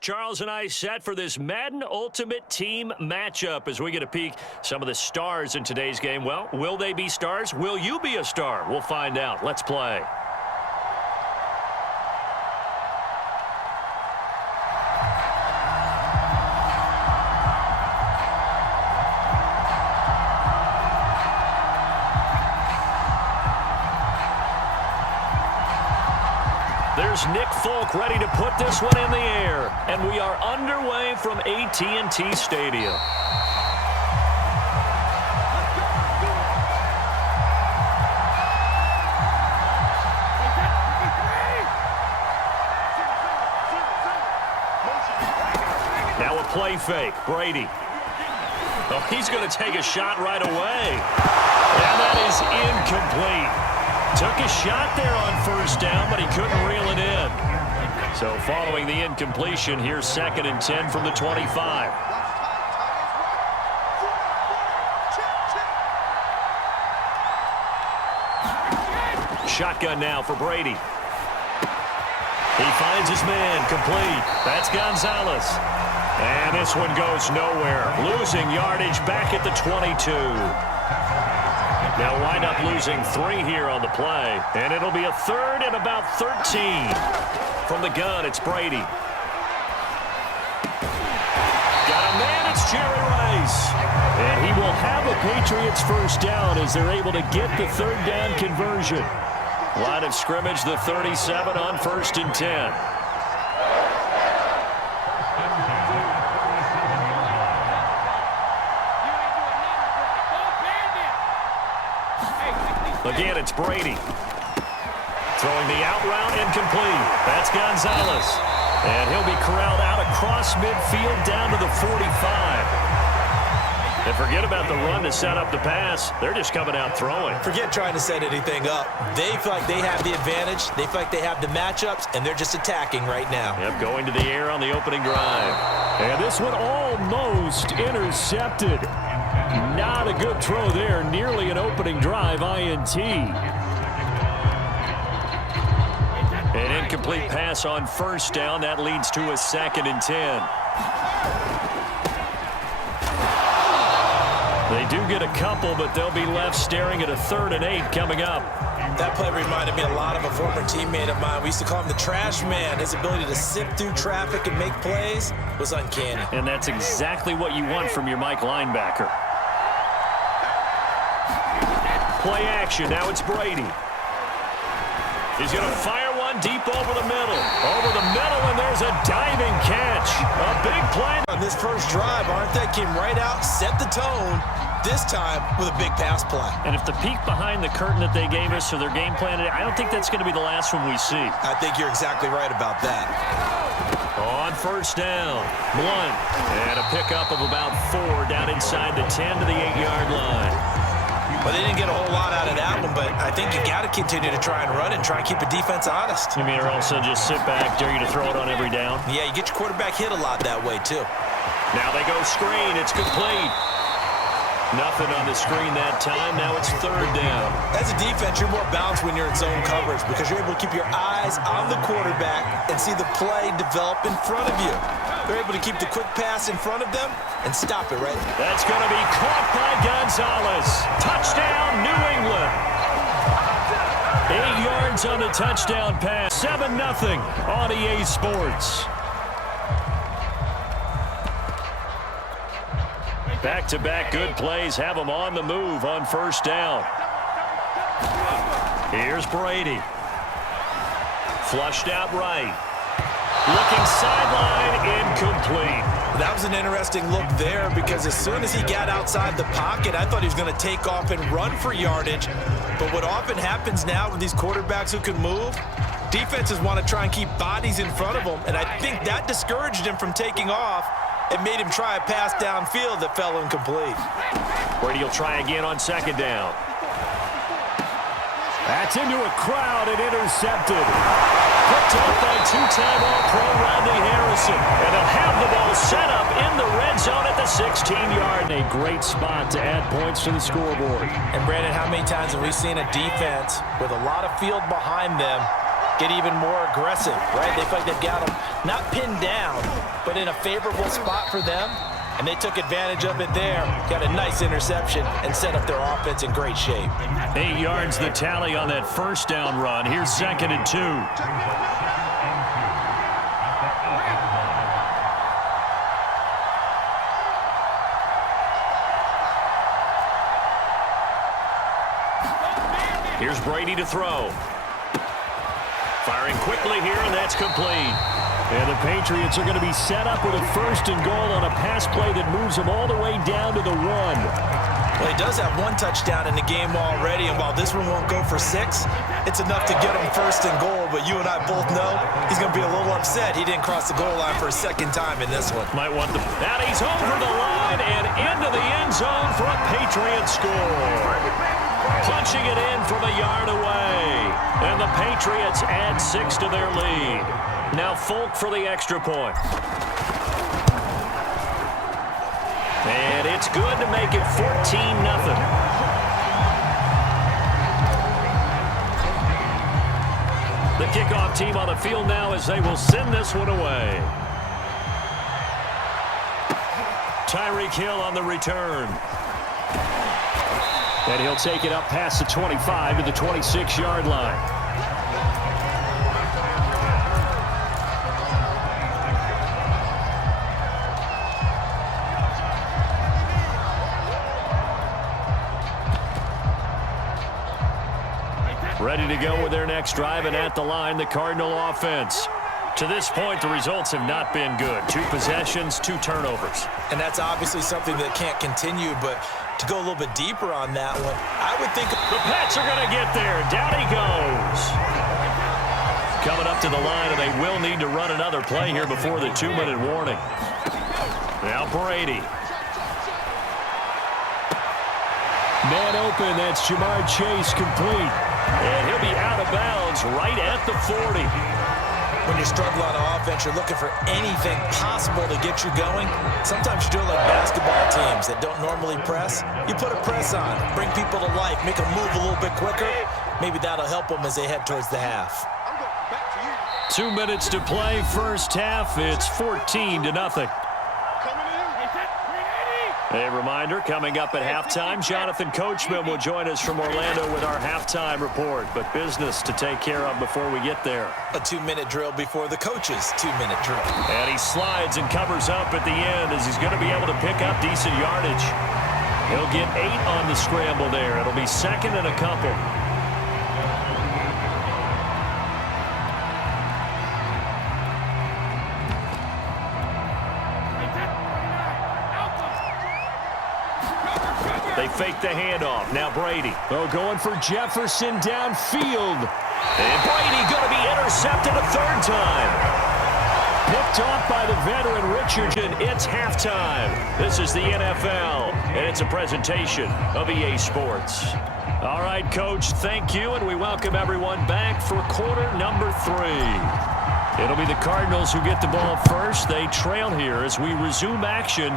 Charles and I set for this Madden Ultimate Team matchup as we get a peek some of the stars in today's game. Well, will they be stars? Will you be a star? We'll find out. Let's play. There's Nick Folk ready to put this one in the air. And we are underway from AT&T Stadium. Now a play fake. Brady. Oh, he's going to take a shot right away. And that is incomplete. Took a shot there on first down, but he couldn't reel it in. So following the incompletion, here's 2nd and 10 from the 25. Shotgun now for Brady. He finds his man, complete. That's Gonzalez. And this one goes nowhere. Losing yardage back at the 22. Now wind up losing 3 here on the play. And it'll be a 3rd and about 13. From the gun, it's Brady. Got a man, it's Jerry Rice. And he will have a Patriots first down as they're able to get the 3rd down conversion. Line of scrimmage, the 37 on 1st and 10. Again, it's Brady. Throwing the out route incomplete. That's Gonzalez. And he'll be corralled out across midfield down to the 45. And forget about the run to set up the pass. They're just coming out throwing. Forget trying to set anything up. They feel like they have the advantage. They feel like they have the matchups, and they're just attacking right now. Yep, going to the air on the opening drive. And this one almost intercepted. Not a good throw there. Nearly an opening drive INT. An incomplete pass on first down. That leads to a 2nd and 10. They do get a couple, but they'll be left staring at a 3rd and 8 coming up. That play reminded me a lot of a former teammate of mine. We used to call him the trash man. His ability to sift through traffic and make plays was uncanny. And that's exactly what you want from your Mike linebacker. Play action. Now it's Brady. He's going to fire one deep over the middle. Over the middle, and there's a diving catch. A big play. On this first drive, aren't they? Came right out, set the tone, this time with a big pass play. And if the peek behind the curtain that they gave us or their game plan, I don't think that's going to be the last one we see. I think you're exactly right about that. On first down, Blunt. And a pickup of about 4 down inside the 10 to the 8-yard line. Well, they didn't get a whole lot out of that one, but I think you got to continue to try and run and try and keep the defense honest. You mean, or also just sit back, dare you to throw it on every down? Yeah, you get your quarterback hit a lot that way, too. Now they go screen. It's complete. Nothing on the screen that time. Now it's 3rd down. As a defense, you're more balanced when you're in zone coverage because you're able to keep your eyes on the quarterback and see the play develop in front of you. They're able to keep the quick pass in front of them and stop it right there. That's going to be caught by Gonzalez. Touchdown, New England. 8 yards on the touchdown pass. 7-0 on EA Sports. Back-to-back good plays have them on the move on first down. Here's Brady. Flushed out right. Looking sideline, incomplete. That was an interesting look there because as soon as he got outside the pocket, I thought he was going to take off and run for yardage. But what often happens now with these quarterbacks who can move, defenses want to try and keep bodies in front of them, and I think that discouraged him from taking off. It made him try a pass downfield that fell incomplete. Brady will try again on 2nd down. That's into a crowd and intercepted. Picked up by 2-time All-Pro Rodney Harrison. And they'll have the ball set up in the red zone at the 16-yard. A great spot to add points to the scoreboard. And Brandon, how many times have we seen a defense with a lot of field behind them get even more aggressive, right? They feel like they've got them not pinned down, but in a favorable spot for them, and they took advantage of it there. Got a nice interception and set up their offense in great shape. 8 yards the tally on that first down run. Here's 2nd and 2. Here's Brady to throw. Firing quickly here, and that's complete. And the Patriots are going to be set up with a 1st and goal on a pass play that moves them all the way down to the 1. Well, he does have 1 touchdown in the game already, and while this one won't go for 6, it's enough to get him 1st and goal. But you and I both know he's going to be a little upset he didn't cross the goal line for a 2nd time in this one. Might want the... And he's over the line and into the end zone for a Patriots score. Punching it in from a yard away. And the Patriots add 6 to their lead. Now Folk for the extra point. And it's good to make it 14-0. The kickoff team on the field now as they will send this one away. Tyreek Hill on the return. And he'll take it up past the 25 to the 26-yard line. Ready to go with their next drive, and at the line, the Cardinal offense. To this point, the results have not been good. 2 possessions, 2 turnovers. And that's obviously something that can't continue, but to go a little bit deeper on that one, I would think... The Pats are going to get there. Down he goes. Coming up to the line, and they will need to run another play here before the 2-minute warning. Now Brady. Man open, that's Jamar Chase complete. And he'll be out of bounds right at the 40. When you struggle on offense, you're looking for anything possible to get you going. Sometimes you do it like basketball teams that don't normally press. You put a press on, bring people to life, make them move a little bit quicker. Maybe that'll help them as they head towards the half. 2 minutes to play, first half. It's 14-0. A reminder, coming up at halftime, Jonathan Coachman will join us from Orlando with our halftime report. But business to take care of before we get there. A 2-minute drill before the coach's 2-minute drill. And he slides and covers up at the end as he's going to be able to pick up decent yardage. He'll get 8 on the scramble there. It'll be 2nd and a couple. They fake the handoff. Now Brady. Oh, going for Jefferson downfield. And Brady going to be intercepted a 3rd time. Picked off by the veteran Richardson. It's halftime. This is the NFL, and it's a presentation of EA Sports. All right, Coach, thank you, and we welcome everyone back for quarter number 3. It'll be the Cardinals who get the ball first. They trail here as we resume action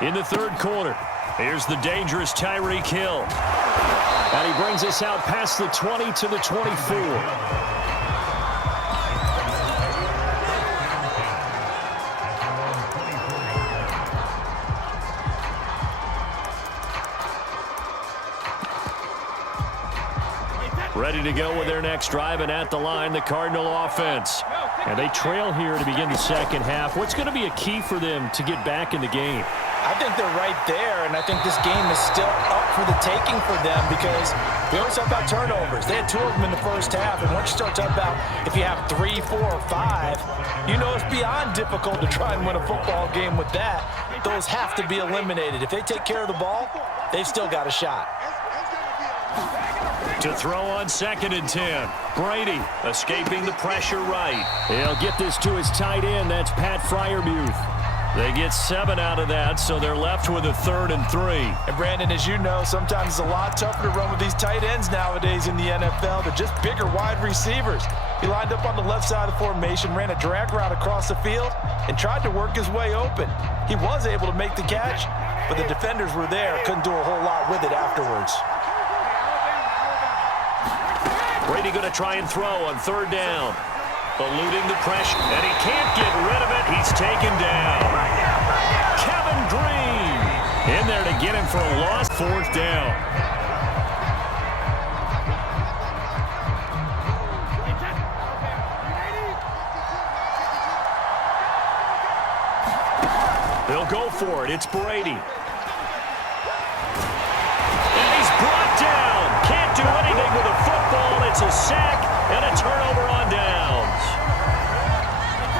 in the 3rd quarter. Here's the dangerous Tyreek Hill. And he brings us out past the 20 to the 24. Ready to go with their next drive, and at the line, the Cardinal offense. And they trail here to begin the 2nd half. What's going to be a key for them to get back in the game? I think they're right there, and I think this game is still up for the taking for them because we always talk about turnovers. They had 2 of them in the first half, and once you start talking about if you have 3, 4, or 5, you know it's beyond difficult to try and win a football game with that. Those have to be eliminated. If they take care of the ball, they've still got a shot. To throw on 2nd and 10. Brady escaping the pressure right. He'll get this to his tight end. That's Pat Freiermuth. They get 7 out of that, so they're left with a 3rd and 3. And Brandon, as you know, sometimes it's a lot tougher to run with these tight ends nowadays in the NFL. They're just bigger wide receivers. He lined up on the left side of the formation, ran a drag route across the field, and tried to work his way open. He was able to make the catch, but the defenders were there, couldn't do a whole lot with it afterwards. Brady going to try and throw on third down. Eluding the pressure, and he can't get rid of it. He's taken down. Kevin Green in there to get him for a loss. Fourth down. They'll go for it. It's Brady. And he's brought down. Can't do anything with a football. It's a sack and a turnover on downs.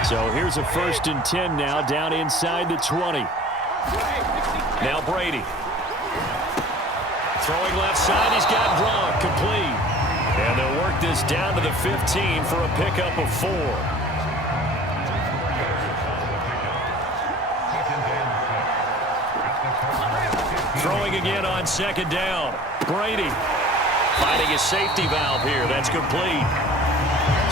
So here's a 1st and 10 now, down inside the 20. Now Brady. Throwing left side. He's got Gronk complete. And they'll work this down to the 15 for a pickup of 4. Throwing again on 2nd down. Brady finding a safety valve here. That's complete.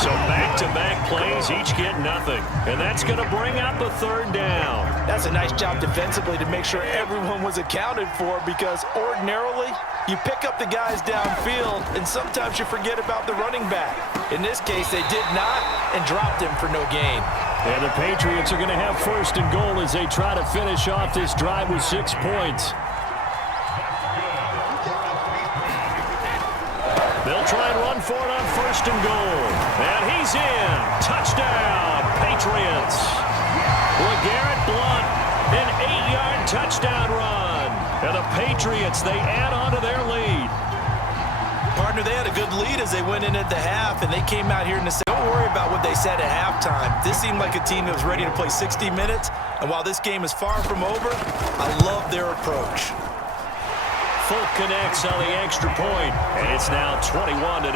So back-to-back plays, each get nothing. And that's going to bring out the 3rd down. That's a nice job defensively to make sure everyone was accounted for, because ordinarily you pick up the guys downfield and sometimes you forget about the running back. In this case, they did not and dropped him for no gain. And the Patriots are going to have 1st and goal as they try to finish off this drive with 6 points. They'll try and run for it on 1st and goal. And he's in. Touchdown, Patriots. LeGarrette Blount, an 8-yard touchdown run. And the Patriots, they add on to their lead. Partner, they had a good lead as they went in at the half, and they came out here and they said, don't worry about what they said at halftime. This seemed like a team that was ready to play 60 minutes. And while this game is far from over, I love their approach. Folk connects on the extra point, and it's now 21-0.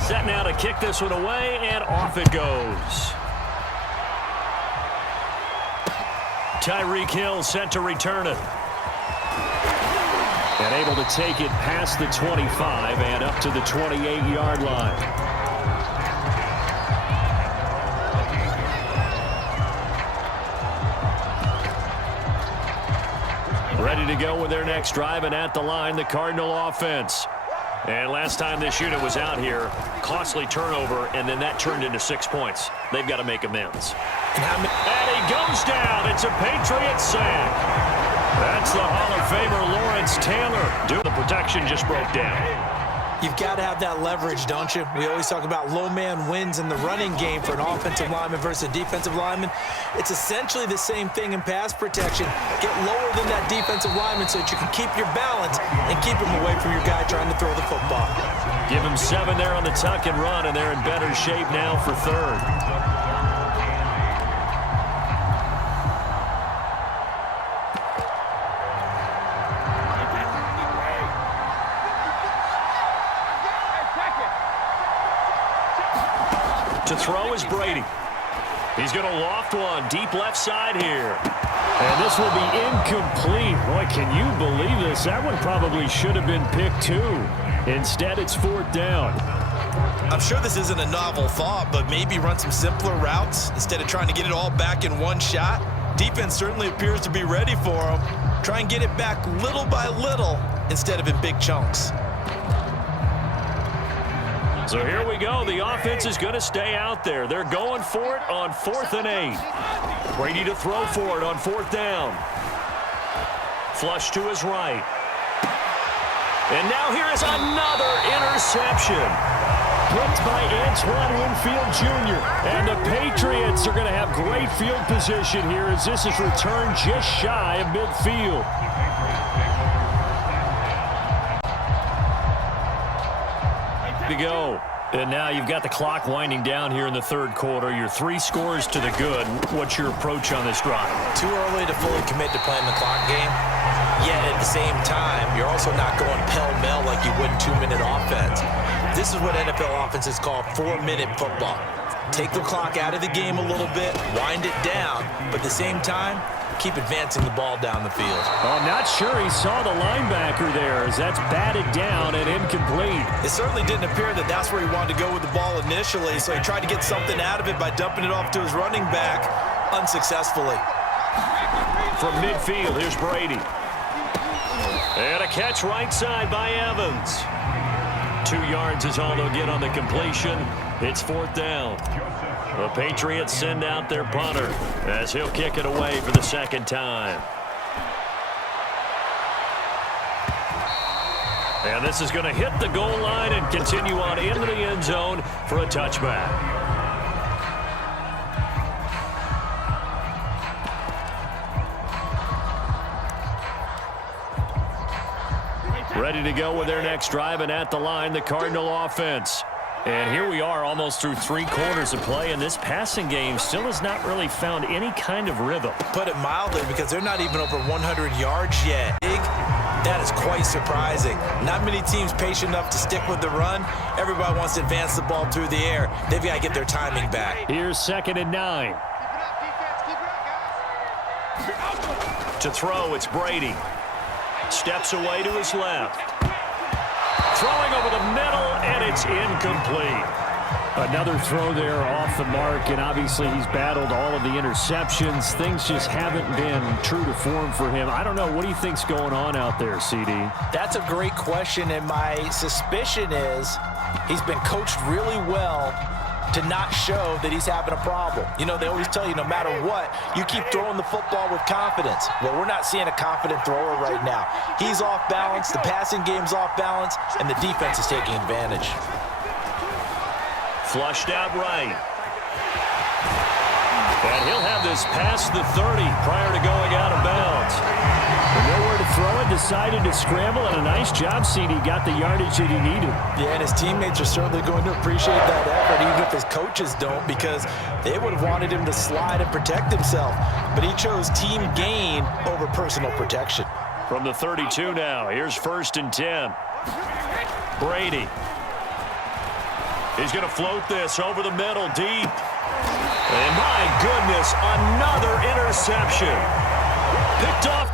Set now to kick this one away, and off it goes. Tyreek Hill set to return it. And able to take it past the 25 and up to the 28-yard line. Ready to go with their next drive, and at the line, the Cardinal offense. And last time this unit was out here, costly turnover, and then that turned into 6 points. They've got to make amends. And he goes down. It's a Patriot sack. That's the Hall of Famer Lawrence Taylor. The protection just broke down. You've got to have that leverage, don't you? We always talk about low man wins in the running game for an offensive lineman versus a defensive lineman. It's essentially the same thing in pass protection. Get lower than that defensive lineman so that you can keep your balance and keep him away from your guy trying to throw the football. Give him 7 there on the tuck and run, and they're in better shape now for 3rd. To throw is Brady. He's going to loft one deep left side here. And this will be incomplete. Boy, can you believe this? That one probably should have been picked too. Instead, it's 4th down. I'm sure this isn't a novel thought, but maybe run some simpler routes instead of trying to get it all back in one shot. Defense certainly appears to be ready for him. Try and get it back little by little instead of in big chunks. So here we go. The offense is going to stay out there. They're going for it on 4th and 8. Brady to throw for it on 4th down. Flush to his right. And now here is another interception. Picked by Antoine Winfield Jr. And the Patriots are going to have great field position here as this is returned just shy of midfield. To go. And now you've got the clock winding down here in the 3rd quarter. You're 3 scores to the good. What's your approach on this drive? Too early to fully commit to playing the clock game. Yet at the same time, you're also not going pell-mell like you would 2-minute offense. This is what NFL offenses call 4-minute football. Take the clock out of the game a little bit, wind it down, but at the same time, keep advancing the ball down the field. Oh, I'm not sure he saw the linebacker there as that's batted down and incomplete. It certainly didn't appear that that's where he wanted to go with the ball initially, so he tried to get something out of it by dumping it off to his running back unsuccessfully. From midfield, here's Brady. And a catch right side by Evans. 2 yards is all they'll get on the completion. It's 4th down. The Patriots send out their punter as he'll kick it away for the 2nd time. And this is going to hit the goal line and continue on into the end zone for a touchback. Ready to go with their next drive, and at the line, the Cardinal offense. And here we are almost through 3 quarters of play, and this passing game still has not really found any kind of rhythm. Put it mildly, because they're not even over 100 yards yet. That is quite surprising. Not many teams patient enough to stick with the run. Everybody wants to advance the ball through the air. They've got to get their timing back. Here's 2nd and 9. To throw, it's Brady. Steps away to his left. Throwing over the middle, and it's incomplete. Another throw there off the mark, and obviously he's battled all of the interceptions. Things just haven't been true to form for him. I don't know. What do you think's going on out there, CD? That's a great question, and my suspicion is he's been coached really well to not show that he's having a problem. You know, they always tell you no matter what, you keep throwing the football with confidence. Well, we're not seeing a confident thrower right now. He's off balance, the passing game's off balance, and the defense is taking advantage. Flushed out right. And he'll have this past the 30 prior to going out of bounds. Nowhere to throw it, decided to scramble, and a nice job, CD. Got the yardage that he needed. Yeah, and his teammates are certainly going to appreciate that effort, even if his coaches don't, because they would have wanted him to slide and protect himself. But he chose team gain over personal protection. From the 32 now, here's 1st and 10. Brady. He's going to float this over the middle, deep. And my goodness, another interception. Picked off